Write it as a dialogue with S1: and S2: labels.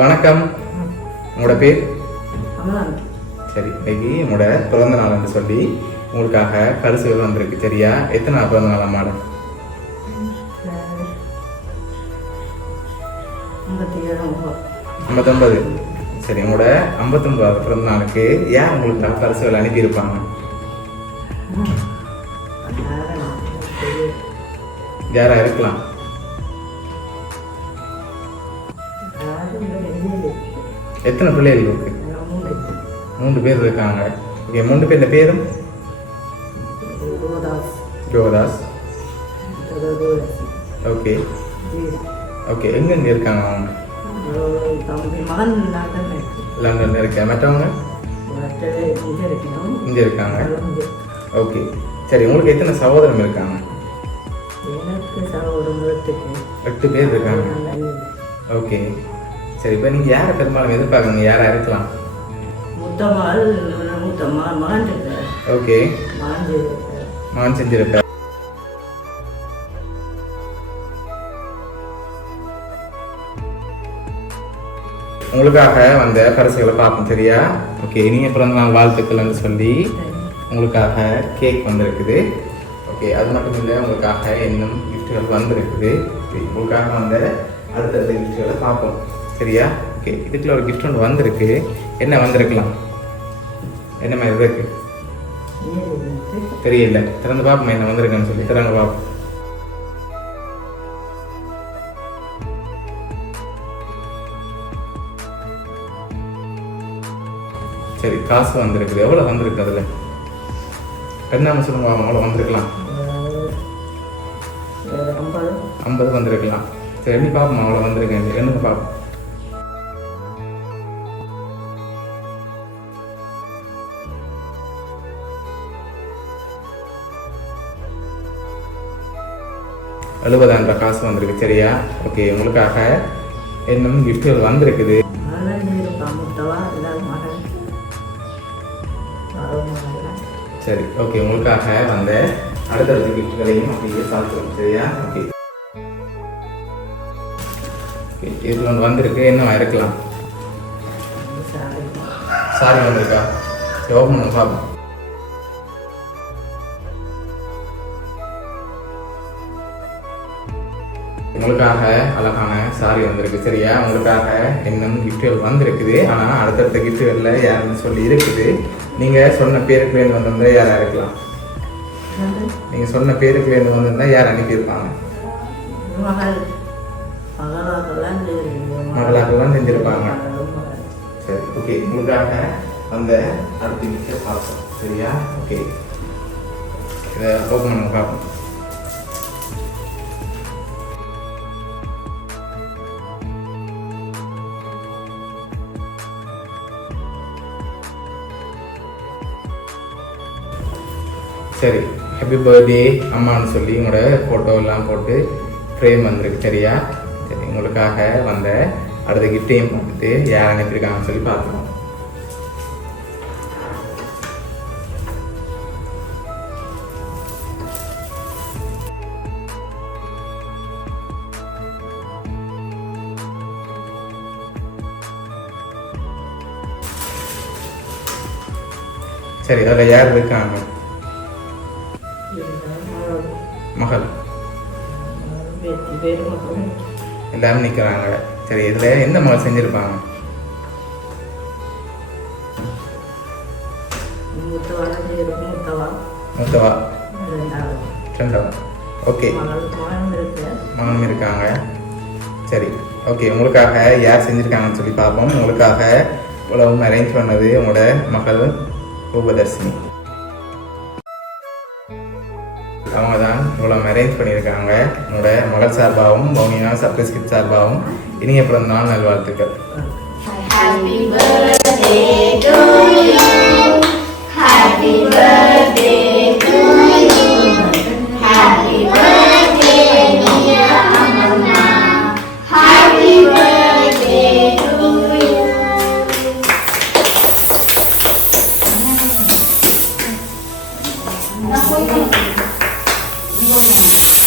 S1: வணக்கம். உங்களோட பேர்? சரி இன்னைக்கு உங்களோட பிறந்த நாள்னு சொல்லி உங்களுக்காக பரிசுகள் வந்திருக்கு சரியா? எத்தனை நாள் பிறந்த நாள் அம்மாட? ஐம்பத்தொன்பது. சரி உங்களோட ஐம்பத்தொன்பதாவது பிறந்த நாளுக்கு ஏன் உங்களுக்காக பரிசுகள் அனுப்பியிருப்பாங்க? யாரா இருக்கலாம்? எத்தனை பிள்ளைகள் இருக்கு? மூன்று பேர் இருக்காங்க. ஓகே மூன்று பேர் பேரும்? யோகதாஸ் ஓகே. ஓகே எங்கெங்க இருக்காங்க அவங்க?
S2: நாட்டம் இருக்கு?
S1: மற்றவங்க?
S2: மற்றவே இங்கே
S1: இருக்காங்க. ஓகே. சரி உங்களுக்கு எத்தனை சகோதரம் இருக்காங்க? எட்டு பேர் இருக்காங்க. ஓகே. சரி இப்போ நீங்கள் யாரை பெரும்பாலும் எதிர்பார்க்குறீங்க? யாரா இருக்கலாம்
S2: மூத்த மகள் மூத்த மகன் மகன் இருக்கார்
S1: ஓகே.
S2: மகன் இருக்கார்
S1: மகன் செஞ்சிருக்க உங்களுக்காக வந்த பரிசுகளை பார்ப்போம் சரியா? ஓகே இனிய பிறந்த நாள் வாழ்த்துக்கள்னு சொல்லி உங்களுக்காக கேக் வந்திருக்குது. ஓகே அது மட்டும் இல்லை உங்களுக்காக இன்னும் கிஃப்ட்டுகள் வந்திருக்குது. உங்களுக்காக வந்த அடுத்தடுத்த கிஃப்ட்டுகளை பார்ப்போம். சரியா? ஓகே இதுக்குள்ள ஒரு கிஃப்ட் ஒன்று வந்திருக்கு. என்ன வந்திருக்கலாம்? என்ன மாதிரி இருக்கு தெரியல. திறந்து பார்ப்போம் என்ன வந்திருக்குன்னு சொல்லி. திறங்க பார்ப்போம். சரி காசு வந்திருக்குது. எவ்வளோ வந்திருக்கு அதில்? என்ன சொல்லுங்க அவ்வளோ வந்திருக்கலாம்.
S2: ஐம்பது
S1: வந்திருக்கலாம். சரி எண்ணி பார்ப்போம் அவ்வளோ வந்திருக்கேன் என்னன்னு பார்ப்போம். எழுபதாயிரம் ரூபாய் காசு வந்திருக்கு சரியா? ஓகே உங்களுக்காக இன்னும் கிஃப்ட்கள் வந்திருக்குது. சரி ஓகே உங்களுக்காக வந்த அடுத்தடுத்த கிஃப்ட்களையும் அப்படியே சாப்பிடுவோம் சரியா? ஓகே இதில் ஒன்று வந்திருக்கு என்ன இருக்கலாம்
S2: சாரி
S1: வந்திருக்கா? சரி ஓப்பன் பண்ணி பார்ப்போம். உங்களுக்காக அழகான சாரி வந்திருக்கு. சரியா? உங்களுக்காக இன்னும் கிஃப்ட்டுகள் வந்திருக்குது. ஆனால் அடுத்தடுத்த கிஃப்ட்டுகளில் யாருன்னு சொல்லி இருக்குது. நீங்கள் சொன்ன பேருக்கு வேணும் வந்திருந்தா யாராக இருக்கலாம்? நீங்கள் சொன்ன பேருக்கு வேணும் வந்திருந்தா யார் அனுப்பியிருப்பாங்க?
S2: மகள். மகளாக்கெல்லாம்
S1: செஞ்சிருப்பாங்க. சரி ஓகே உங்களுக்காக அந்த அடுத்த கிஃப்ட்டை பார்ப்போம். சரியா? ஓகே இதை ஓப்பன் பண்ண பார்ப்போம். சரி ஹாப்பி பர்த்டே அம்மான்னு சொல்லி உங்களோட ஃபோட்டோ எல்லாம் போட்டு ஃப்ரேம் வந்திருக்கு சரியா? சரி உங்களுக்காக வந்த அடுத்த கிஃப்டையும் பார்த்துட்டு யார் அனுப்பியிருக்காங்கன்னு சொல்லி பார்த்துருவோம். சரி அதில் யார் இருக்காங்க? மகள் எல்லாரும் நிற்கிறாங்க சரி இதில் எந்த மகள் செஞ்சுருப்பாங்க?
S2: மூத்தவா? மூத்தவா ரெண்டாவது
S1: ஓகே மகனும் இருக்காங்க. சரி ஓகே உங்களுக்காக யார் செஞ்சுருக்காங்கன்னு சொல்லி பார்ப்போம். உங்களுக்காக இவ்வளவும் அரேஞ்ச் பண்ணது உங்களோட மகள் ரூபதர்ஷினி அவங்க தான் இவ்வளோ மேரேஜ் பண்ணியிருக்காங்க. என்னோட மகள் சார்பாகவும் பவுனினா சர்ப்ரைஸ் கிட் சார்பாகவும் இனிய பிறந்த நாள் நல்வாழ்த்துக்கள்
S3: Thank you. Dios.